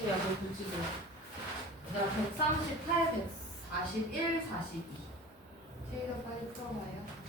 140이야, 굳이도. 그러니까 138, 141, 42. 제이가 빨리 풀어봐요.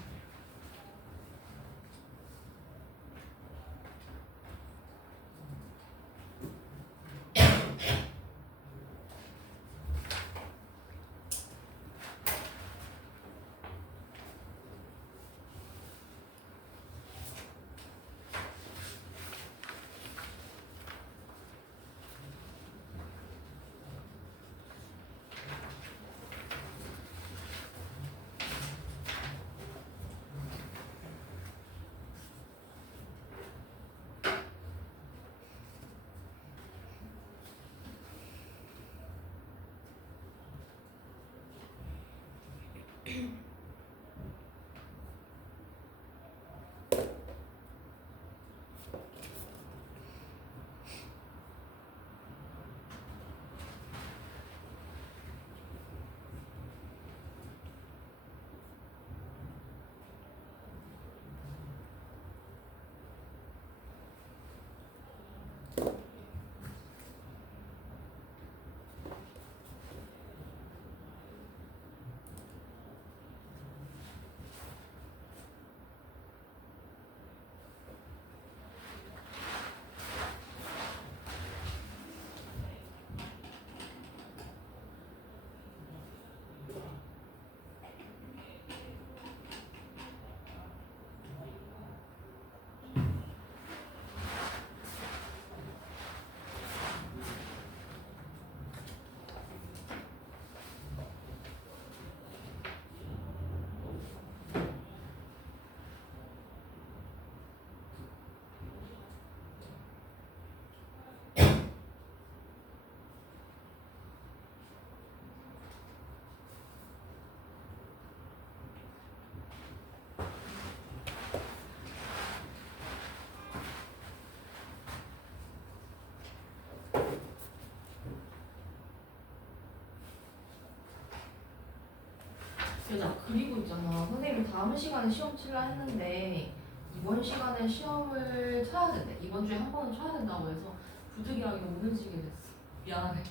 자, 그리고 있잖아. 선생님이 다음 시간에 시험 치려 했는데 이번 시간에 시험을 쳐야 된대. 이번 주에 한 번은 쳐야 된다고 해서 부득이하게 오늘 치게 됐어. 미안해.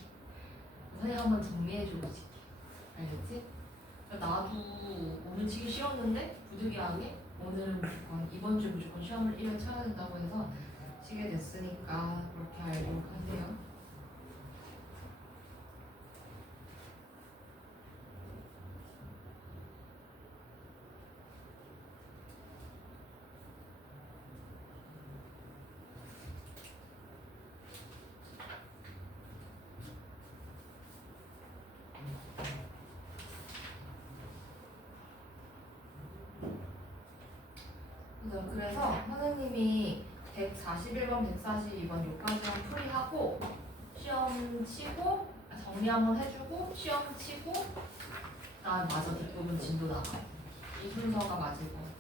선생님 한번 정리해주고 있을게. 알겠지? 나도 오늘 치기 싫었는데 부득이하게 오늘은 무조건 이번 주에 무조건 시험을 1회 쳐야 된다고 해서 치게 됐으니까 그렇게 알고 가세요. 그래서 선생님이 141번, 142번 여기까지만 풀이하고 시험 치고 정리 한번 해주고 시험 치고 그다음에 맞아 뒷부분 진도 나가. 이 순서가 맞을 것 같아.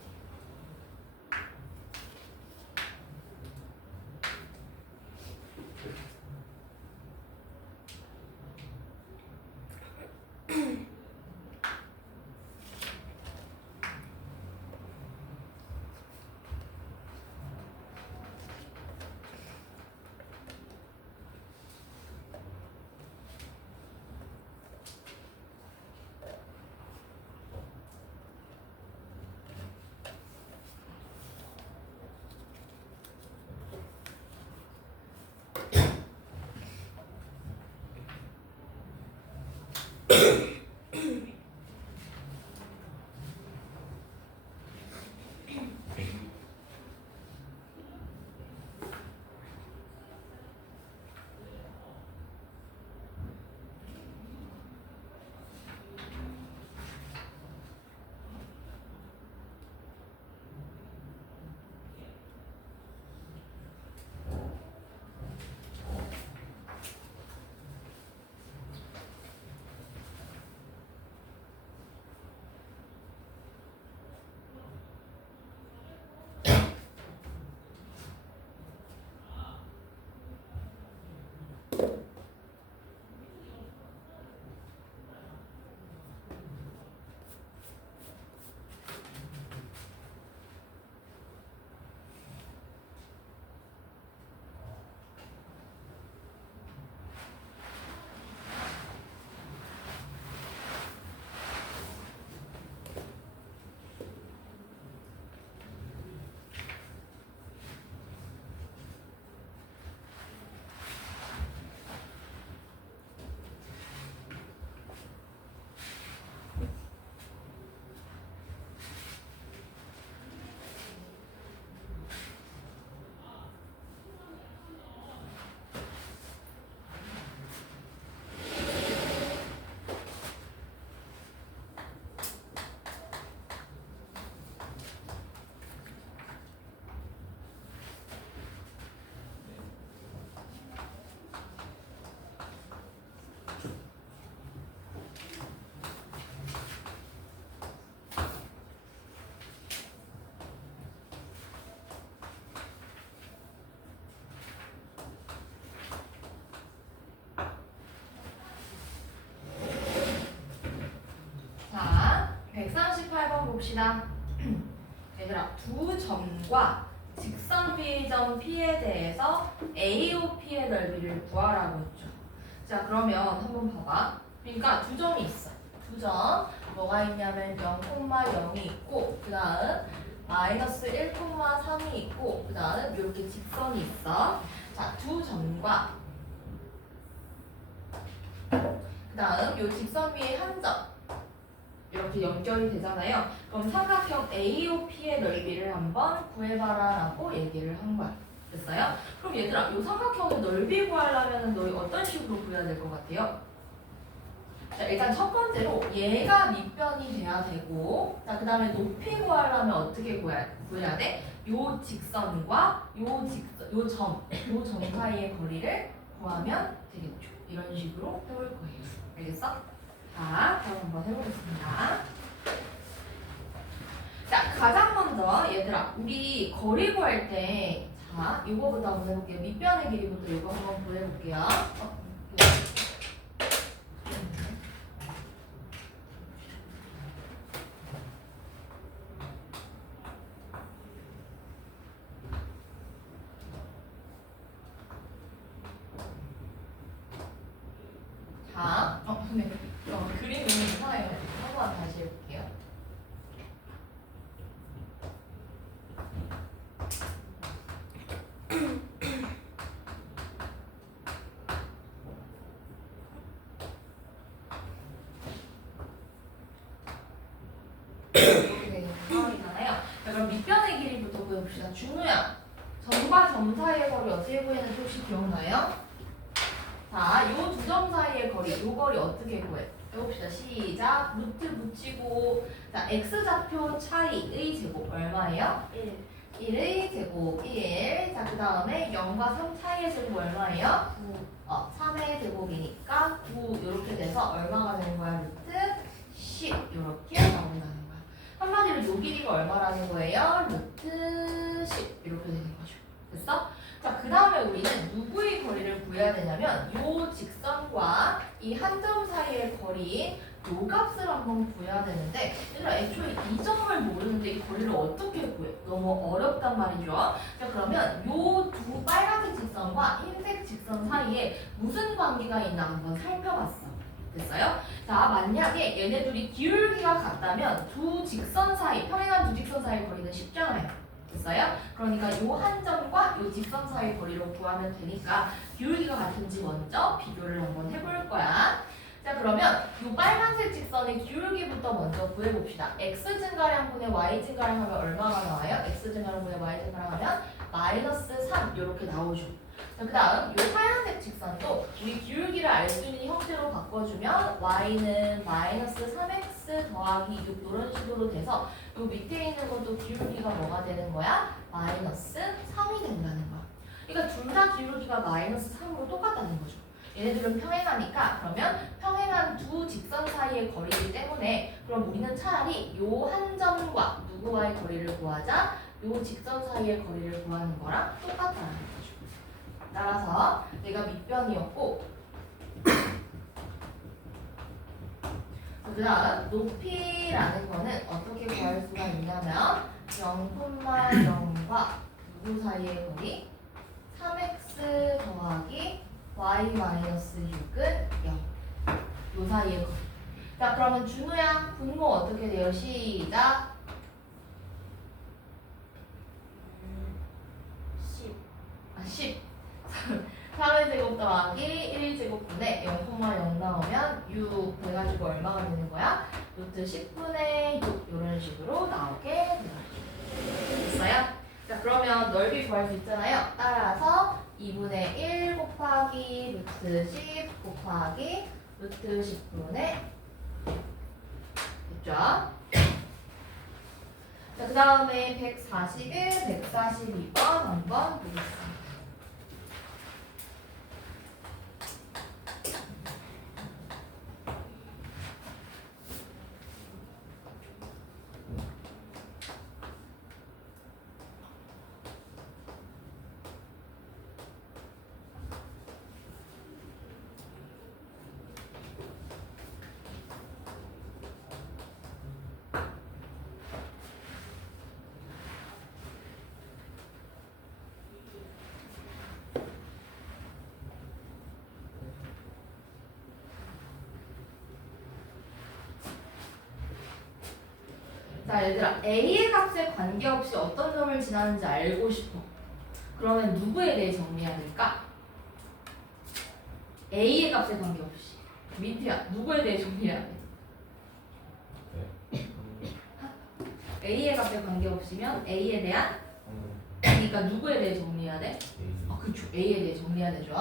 봅시다. 얘들아, 두 점과 직선 B점 P에 대해서 AOP의 넓이를 구하라고 했죠. 자, 그러면 한번 봐봐. 그러니까 두 점이 있어. 두 점. 뭐가 있냐면 0,0이 있고, 그 다음 마이너스 1,3이 있고, 그 다음 이렇게 직선이 있어. 자, 두 점과 그 다음 이 직선 위에 한 점. 이렇게 연결이 되잖아요. 그럼 삼각형 AOP의 넓이를 한번 구해봐라 라고 얘기를 한 거야. 됐어요? 그럼 얘들아, 이 삼각형의 넓이 구하려면 너희 어떤 식으로 구해야 될 것 같아요? 자, 일단 첫 번째로 얘가 밑변이 돼야 되고, 자, 그 다음에 높이 구하려면 어떻게 구해야 돼? 요 직선과 요 점 사이의 거리를 구하면 되겠죠. 이런 식으로 해볼 거예요. 알겠어? 자, 그럼 한번 해보겠습니다. 자, 가장 먼저 얘들아, 우리 거리 구할 때, 자, 이거부터 한번 해볼게요. 밑변의 길이부터 이거 한번 구해볼게요. 자, 근데 그림이 이상해요. 한번 다시 해볼게요. 이렇게 되는 상황이잖아요. 자, 그럼 밑변의 길이부터 구해봅시다. 준우야, 점과 점 사이의 거리 어떻게 구했는지 혹시 기억나요? 자, 요 두 점 사이의 거리, 요 거리 어떻게 구해? 해봅시다. 시작. 루트 붙이고, 자, x좌표 차이의 제곱 얼마예요? 1의 제곱 1. 자, 그 다음에 0과 3 차이의 제곱 얼마예요? 3의 제곱이니까 9 이렇게 돼서 얼마가 되는 거야? 루트 10 이렇게 나온다는 거야. 한마디로 요 길이가 얼마라는 거예요? 루트 10 이렇게 되는 거죠. 됐어? 자, 그 다음에 우리는 누구의 거리를 구해야 되냐면 요 직선과 이 한 점 사이의 거리 요 값을 한번 구해야 되는데 얘들아, 애초에 이 점을 모르는데 이 거리를 어떻게 구해? 너무 어렵단 말이죠. 자, 그러면 요 두 빨간색 직선과 흰색 직선 사이에 무슨 관계가 있나 한번 살펴봤어. 됐어요? 자, 만약에 얘네들이 기울기가 같다면 두 직선 사이, 평행한 두 직선 사이의 거리는 쉽잖아요. 됐어요? 그러니까 요 한 점과 요 직선 사이 거리로 구하면 되니까 기울기가 같은지 먼저 비교를 한번 해볼 거야. 자, 그러면 요 빨간색 직선의 기울기부터 먼저 구해봅시다. x 증가량분의 y 증가량 하면 얼마가 나와요? x 증가량분의 y 증가량 하면 마이너스 3 이렇게 나오죠. 자, 그 다음 요 하얀색 직선도 우리 기울기를 알 수 있는 형태로 바꿔주면 y는 마이너스 3x 더하기 6 이런 식으로 돼서 요 밑에 있는 것도 기울기가 뭐가 되는 거야? 마이너스 3이 된다는 거야. 그러니까 둘 다 기울기가 마이너스 3으로 똑같다는 거죠. 얘네들은 평행하니까 그러면 평행한 두 직선 사이의 거리이기 때문에 그럼 우리는 차라리 요 한 점과 누구와의 거리를 구하자 요 직선 사이의 거리를 구하는 거랑 똑같다는 거죠. 따라서 내가 밑변이었고 그 다음 높이라는 거는 어떻게 구할 수가 있냐면 0,0과 누구 사이의 거리? 3x 더하기 y-6은 0. 요 사이의 거리. 자, 그러면 준우야, 분모 어떻게 돼요? 시작. 10. 3의 제곱 더하기 1제곱분의 0,0 나오면 6 돼가지고 얼마가 되는 거야? 루트 10분의 6 이런 식으로 나오게 되는 거죠. 됐어요? 자, 그러면 넓이 구할 수 있잖아요. 따라서 2분의 1 곱하기 루트 10 곱하기 루트 10분의 됐죠? 자, 그 다음에 141, 142번 한번 보겠습니다. 자, 얘들아, A의 값에 관계없이 어떤 점을 지나는지 알고 싶어. 그러면 누구에 대해 정리해야 될까? A의 값에 관계없이. 민트야, 누구에 대해 정리해야 돼? A의 값에 관계없이면 A에 대한? 그러니까 누구에 대해 정리해야 돼? 그쵸. A에 대해 정리해야 되죠.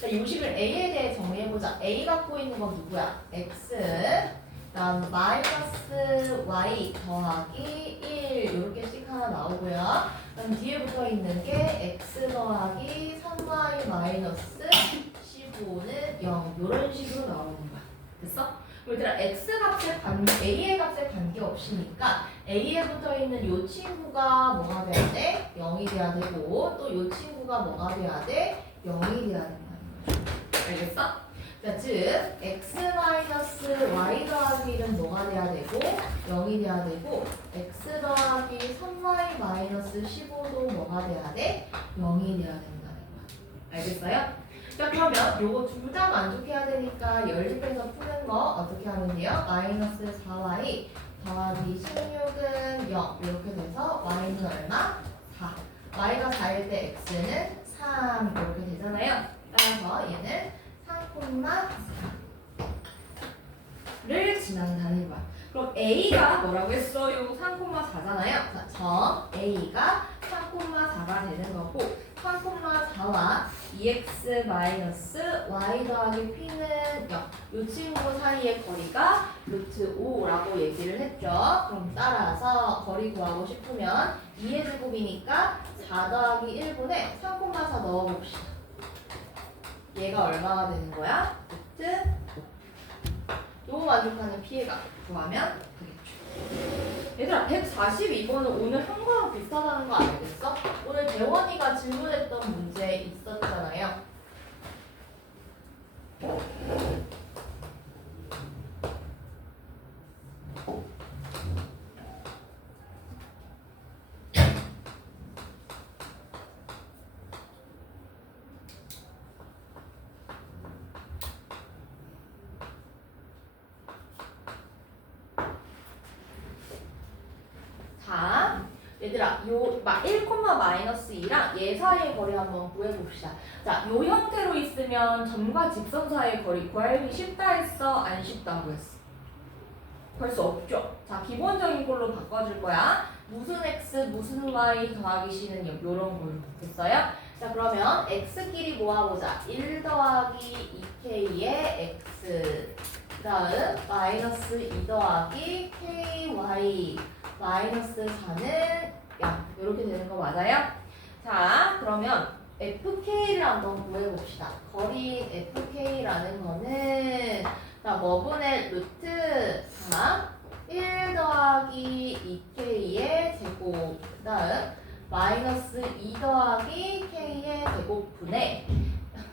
자, 요식을 A에 대해 정리해보자. A 갖고 있는 건 누구야? X. 다음 마이너스 Y 더하기 1 이렇게씩 하나 나오고요. 그럼 뒤에 붙어 있는 게 X 더하기 3Y 마이너스 15는 0 이런 식으로 나오는 거야. 됐어? 얘들아 X 값에 A의 값에 관계없이니까 A에 붙어 있는 요 친구가 뭐가 돼야 돼? 0이 돼야 되고 또 요 친구가 뭐가 돼야 돼? 0이 돼야 된다는 거죠. 알겠어? 자, 즉 x-y 더하기 1은 뭐가 돼야 되고 0이 돼야 되고 x 더하기 3y 마이너스 15도 뭐가 돼야 돼? 0이 돼야 된다는 거야. 알겠어요? 자, 그러면 요거 둘 다 만족해야 되니까 연립해서 푸는 거 어떻게 하면 돼요? 마이너스 4y 더하기 16은 0 이렇게 돼서 y는 얼마? 4. y가 4일 때 x는 3 이렇게 되잖아요. 따라서 얘는 3,4를 지난다는 거야. 그럼 A가 뭐라고 했어요? 3,4잖아요. 자, 점 A가 3,4가 되는 거고 3,4와 2x 마이너스 y 더하기 p는 0. 이 친구 사이의 거리가 루트 5라고 얘기를 했죠. 그럼 따라서 거리 구하고 싶으면 2의 제곱이니까 4 더하기 1분에 3,4 넣어봅시다. 얘가 얼마가 되는 거야? 루트 요거 만족하는 피해가 구하면 되겠죠. 얘들아 142번은 오늘 한 거랑 비슷하다는 거 알겠어? 오늘 대원이가 질문했던 문제 있었잖아요. 자, 얘들아, 요 1, 마이너스 2랑 얘 사이의 거리 한번 구해봅시다. 자, 요 형태로 있으면 점과 직선 사이의 거리 구하기 쉽다 했어? 안 쉽다고 했어? 볼 수 없죠? 자, 기본적인 걸로 바꿔줄 거야. 무슨 x, 무슨 y 더하기 c는 요런 걸로. 됐어요? 자, 그러면 x끼리 모아보자. 1 더하기 2k의 x 그 다음 마이너스 2 더하기 ky 마이너스 4는 0 이렇게 되는 거 맞아요? 자, 그러면 fk를 한번 구해봅시다. 거리인 fk라는 거는 자, 뭐분의 루트 1 더하기 2k의 제곱 그 다음 마이너스 2 더하기 k의 제곱분의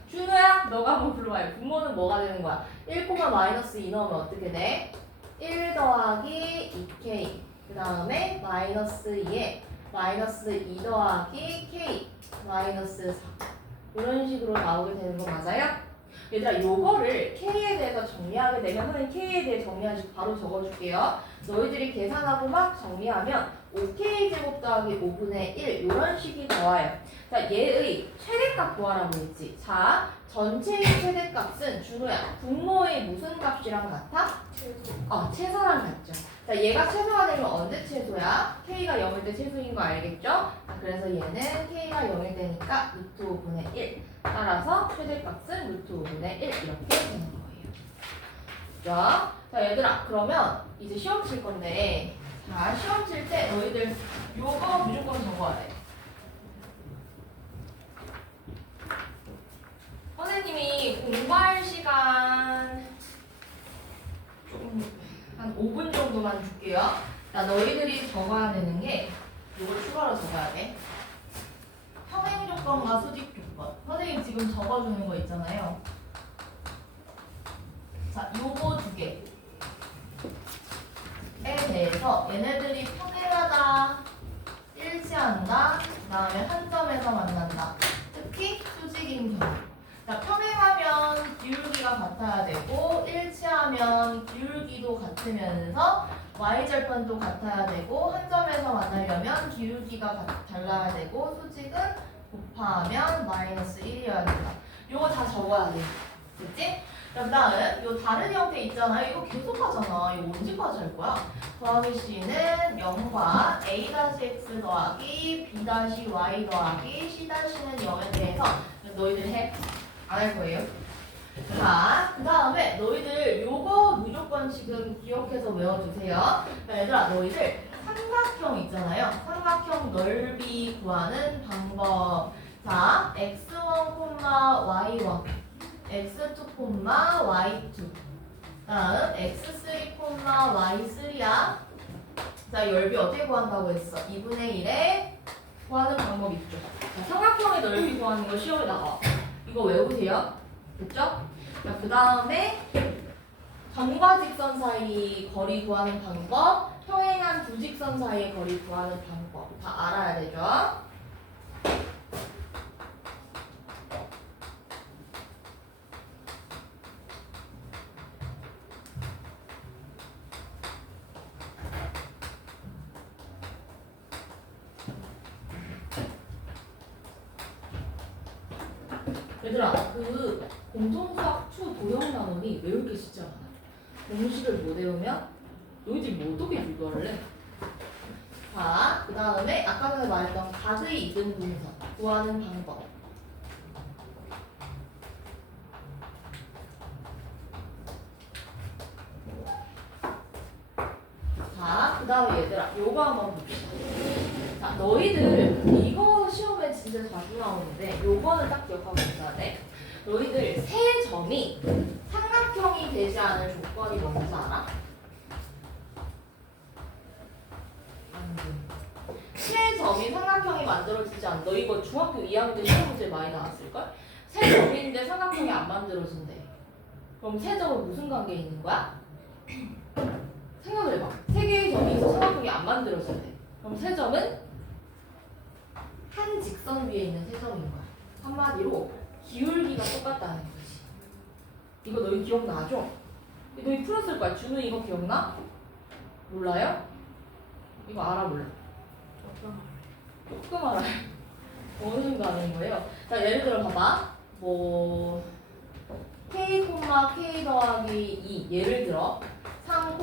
준호야 너가 한번 불러봐요. 분모는 뭐가 되는 거야? 1, 마이너스 2 넣으면 어떻게 돼? 1 더하기 2k 그 다음에 마이너스 2에 마이너스 2 더하기 k 마이너스 4 이런 식으로 나오게 되는 거 맞아요? 얘들아 요거를 k에 대해서 정리하게 되면 선생님 k에 대해 정리하지 바로 적어줄게요. 너희들이 계산하고 막 정리하면 5k 제곱 더하기 5분의 1 이런 식이 나와요. 자, 얘의 최대값 구하라고 했지. 자, 전체의 최대값은 준호야 분모의 무슨 값이랑 같아? 최소. 최소랑 같죠. 자, 얘가 최소가 되면 언제 최소야? k가 0일 때 최소인 거 알겠죠? 자, 그래서 얘는 k가 0일 때니까 루트 5분의 1 따라서 최대값은 루트 5분의 1 이렇게 되는 거예요. 자, 얘들아 그러면 이제 시험 칠 건데 자, 시험 칠 때 너희들 요거 무조건 적어야 돼. 선생님이 공부할 시간 좀 한 5분 정도만 줄게요. 자, 너희들이 적어야 되는 게 요걸 추가로 적어야 돼. 평행 조건과 수직 조건. 선생님 지금 적어주는 거 있잖아요. 자, 요거 두 개에 대해서 얘네들이 평행하다, 일치한다, 그 다음에 한 점에서 만난다. 특히 수직인 경우. 자, 평행하면 기울기가 같아야 되고 일치하면 기울기도 같으면서 y절편도 같아야 되고 한 점에서 만나려면 기울기가 달라야 되고 수직은 곱하면 마이너스 1이어야 된다. 요거 다 적어야 돼. 됐지? 그 다음 요 다른 형태 있잖아요. 이거 계속 하잖아. 이거 언제까지 할 거야? 더하기 c는 0과 a-x 더하기 b-y 더하기 c-는 0에 대해서 너희들 해. 안 할 거예요. 자, 그 다음에 너희들 요거 무조건 지금 기억해서 외워주세요. 얘들아, 너희들 삼각형 있잖아요. 삼각형 넓이 구하는 방법. 자, x1, y1, x2, y2. 다음 x3, y3야. 자, 넓이 어떻게 구한다고 했어? 2분의 1에 구하는 방법 있죠. 자, 삼각형의 넓이 구하는 거 시험에 나와. 이거 외우세요. 됐죠? 그 다음에 점과 직선 사이 거리 구하는 방법, 평행한 두 직선 사이의 거리 구하는 방법 다 알아야 되죠? 얘들아, 그 공통수학 2 도형 나누기 외울 게 진짜 많아. 공식을 못 외우면 너희들이 뭐 어떻게 유도할래? 자, 그 다음에 아까 전에 말했던 각의 이등분선 구하는 방법. 자, 그 다음에 얘들아, 요거 한번 봅시다. 자, 너희들 이거 시험에 진짜 자주 나오는데 요거는 딱 기억하고 있어야 돼. 너희들 세 점이 삼각형이 되지 않을 조건이 뭔지 알아? 세 점이 삼각형이 만들어지지 않아. 너 이거 중학교 2학년 때 시험 문제 많이 나왔을걸? 세 점인데 삼각형이 안 만들어진대. 그럼 세 점은 무슨 관계에 있는 거야? 생각을 해봐. 세 개의 점이 있어 삼각형이 안 만들어진대. 그럼 세 점은 한 직선 위에 있는 세 점인 거야. 한마디로 기울기가 똑같다는 거지. 이거 너희 기억나죠? 너희 풀었을 거야. 준우 이거 기억나? 몰라요? 이거 알아 몰라? 조금 알아요. 어느 정도 아는 거예요? 자, 예를 들어 봐봐. 뭐 k, k 더하기 2 예를 들어 3,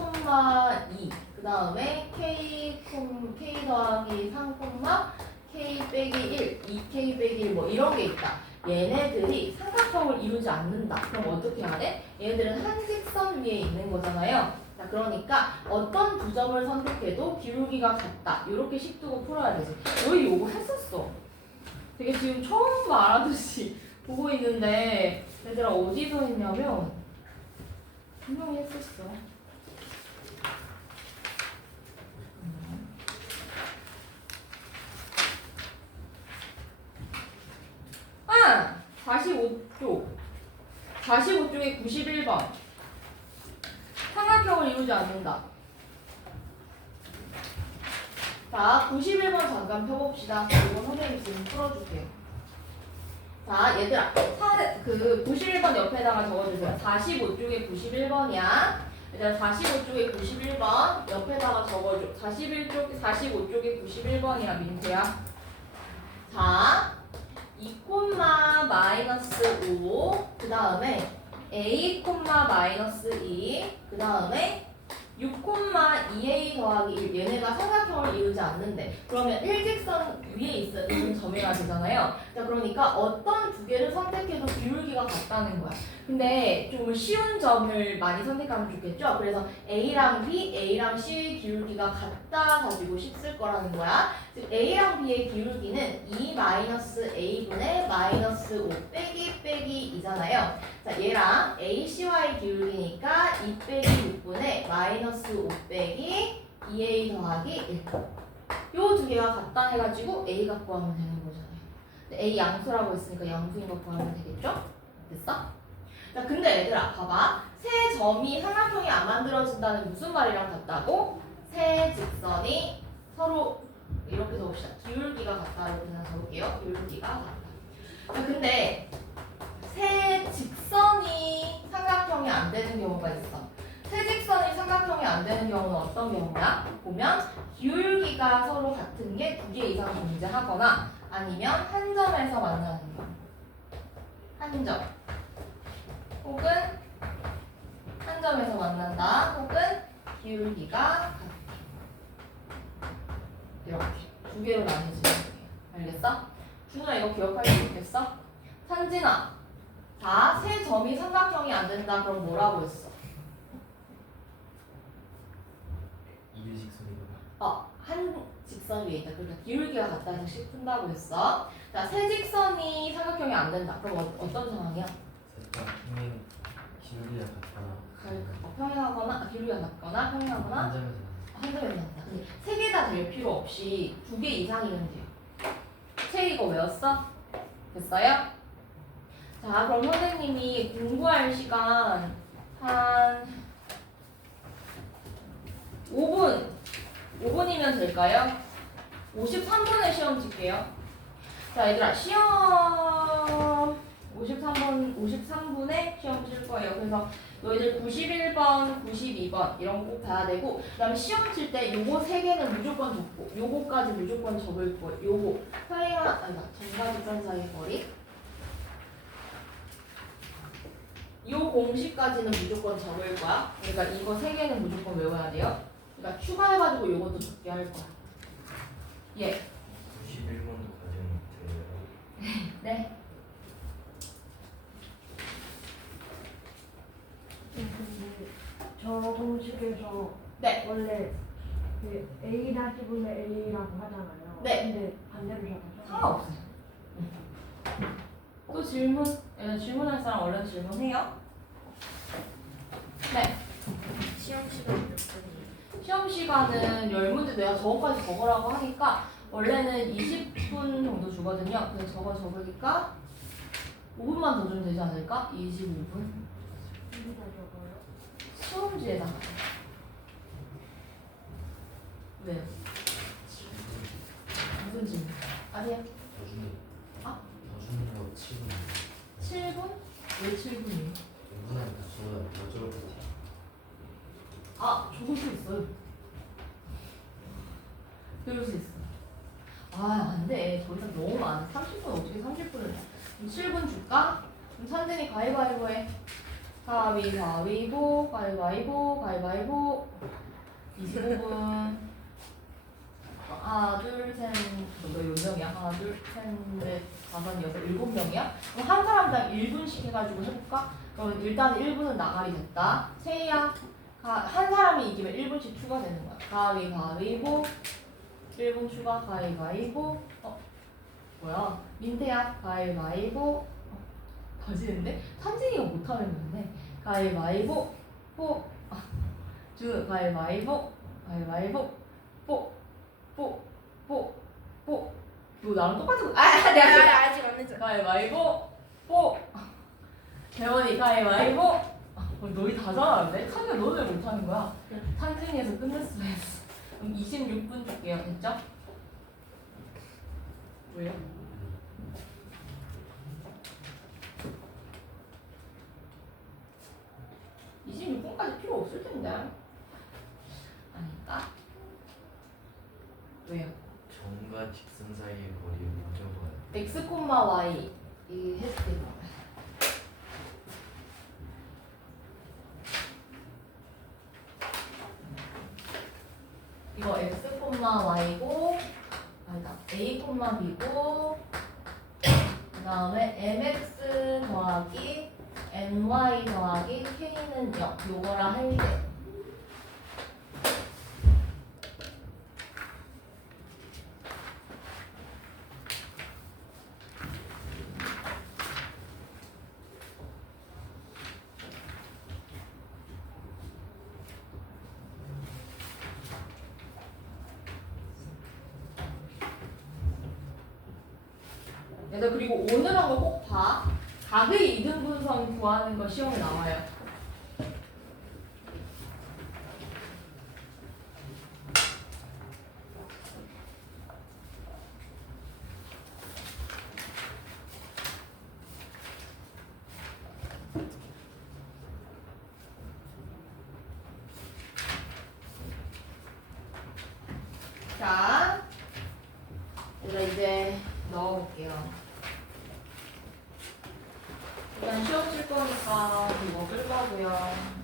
2 그 다음에 k 더하기 3, k 빼기 1, 2k 빼기 1 뭐 이런 게 있다. 얘네들이 삼각형을 이루지 않는다. 그럼 어떻게 해야 돼? 얘네들은 한 직선 위에 있는 거잖아요. 자, 그러니까 어떤 두 점을 선택해도 기울기가 같다. 이렇게 식 두고 풀어야 되지. 너희 요거 했었어. 되게 지금 처음 말하듯이 보고 있는데 얘들아 어디서 했냐면 분명히 했었어. 아! 45쪽에 91번. 삼각형을 이루지 않는다. 자, 91번 잠깐 펴봅시다. 이거 선생님 지금 풀어줄게요. 자, 얘들아, 그 91번 옆에다가 적어주세요. 45쪽에 91번이야. 얘들아, 45쪽에 91번 옆에다가 적어줘. 45쪽에 91번이야, 민트야. 자, 2, 마이너스 5, 그 다음에 a, 마이너스 2, 그 다음에 6, 2a 더하기 1 얘네가 삼각형을 이루지 않는데 그러면 일직선 위에 있는 점이라 되잖아요. 자, 그러니까 어떤 두 개를 선택해도 기울기가 같다는 거야. 근데 좀 쉬운 점을 많이 선택하면 좋겠죠. 그래서 a랑 b, a랑 c의 기울기가 같다 가지고 식 쓸 거라는 거야. 즉 a랑 b의 기울기는 2-a분의 마이너스 5 빼기 2잖아요. 자, 얘랑 ACY 기울기니까 2 빼기 6분의 마이너스 5 빼기 2A 더하기 1. 요 두 개가 같다 해가지고 A 갖고 하면 되는 거잖아요. 근데 A 양수라고 했으니까 양수인 거 구하면 되겠죠? 됐어? 자, 근데 얘들아 봐봐. 세 점이 삼각형이 안 만들어진다는 무슨 말이랑 같다고? 세 직선이 서로 이렇게 적읍시다. 기울기가 같다. 이렇게 그냥 적을게요. 기울기가 같다. 자, 근데 세 직선이 삼각형이 안 되는 경우가 있어. 세 직선이 삼각형이 삼각형이 안 되는 경우는 어떤 경우야? 보면 기울기가 서로 같은 게 두 개 이상 존재하거나 아니면 한 점에서 만나는 경우. 한 점. 혹은 한 점에서 만난다. 혹은 기울기가 같다. 이렇게 두 개로 나뉘어지는 거예요. 알겠어? 준우야 이거 기억할 수 있겠어? 산진아. 자, 세 점이 삼각형이 안 된다. 그럼 뭐라고 했어? 이유직선이구나. 한 직선 위에 있다. 그러니까 기울기가 같다 해서 씩 푼다고 했어. 자, 세 직선이 삼각형이 안 된다. 그럼 어떤 상황이야? 셋다 평행 기울기가 같거나 평행하거나 기울기가 같거나 평행하거나 한 점에서 한 점에 만난다. 근데 세 개 다 될 필요 없이 두 개 이상이면 돼요. 책 이거 외웠어? 됐어요? 자, 그럼 선생님이 공부할 시간 한 5분이면 될까요? 53분에 시험 칠게요. 자, 얘들아, 시험 53분에 시험 칠 거예요. 그래서 너희들 91번, 92번 이런 거 꼭 봐야 되고, 그 다음에 시험 칠 때 요거 세 개는 무조건 적고, 요거까지 무조건 적을 거예요. 요거 점과 직선 사이의 거리, 요 공식까지는 무조건 적을 거야. 그러니까 이거 세 개는 무조건 외워야 돼요. 그러니까 추가해가지고 요것도 적게 할 거야. 예. 91번도 과정 돼요. 네. 근데 저 공식에서 네. 원래 그 A-분의 A라고 하잖아요. 네. 근데 반대로 적어서 상관없어요. 또 질문? 질문할 사람 얼른 질문해요. 네. 시험 시간 몇 분이에요? 시험 시간은 10문제 내가 저거까지 적으라고 하니까 원래는 20분 정도 주거든요. 그래서 저거 적으니까 5분만 더 주면 되지 않을까? 25분? 어디다 적어요? 시험지에다가. 왜요? 무슨 질문? 아니요. 더 주는 아? 더 주는 거 7분. 7분? 왜 7분이에요? 5분하니까 저보다 더 적을 것 같아요. 아, 적을 수 있어요. 그럴 수 있어. 아, 안 돼. 더 이상 너무 많아. 30분 어떻게 30분을. 7분 줄까? 그럼 찬진이 가위바위보 해. 가위바위보, 가위바위보, 가위바위보. 25분. 하나, 둘, 셋. 너몇 명이야? 하나, 둘, 셋, 넷, 다섯, 여섯, 7명이야? 그럼 한 사람당 1분씩 해가지고 해볼까? 그럼 일단 1분은 나가리 됐다. 세이야. 한 사람이 이기면 1분씩 추가되는 거야. 가위바위보. 1분 추가 가위바위보. 뭐야? 민태야 가위바위보. 더지는데? 찬진이가 못하면 되는데. 가위바위보. 뽀. 주 가위바위보. 가위바위보. 뽀. 뽀. 뽀. 뽀. 너 나랑 똑같은 거. 내가 아직 안 했죠. 가위바위보. 뽀. 대원이 가위바위보. 너희 다 잘하는데? 찬이가 너는 왜 못하는 거야? 찬진이에서 끝냈어 했어. 그럼 26분 줄게요. 됐죠? 왜요? 음. 26분까지 필요 없을 텐데. 아닐까? 왜요? 점과 직선 사이의 거리를 적어야 돼. x, y 이 했을 때 이거 x, y고 아니다 a, b고 그 다음에 mx 더하기 ny 더하기 k는 0 요거랑 할 때 그래서 그리고 오늘 한 거 꼭 봐. 각의 이등분선 구하는 거 시험에 나와요. 볼게요. 일단 시험 칠 거니까 이거 끌 거고요.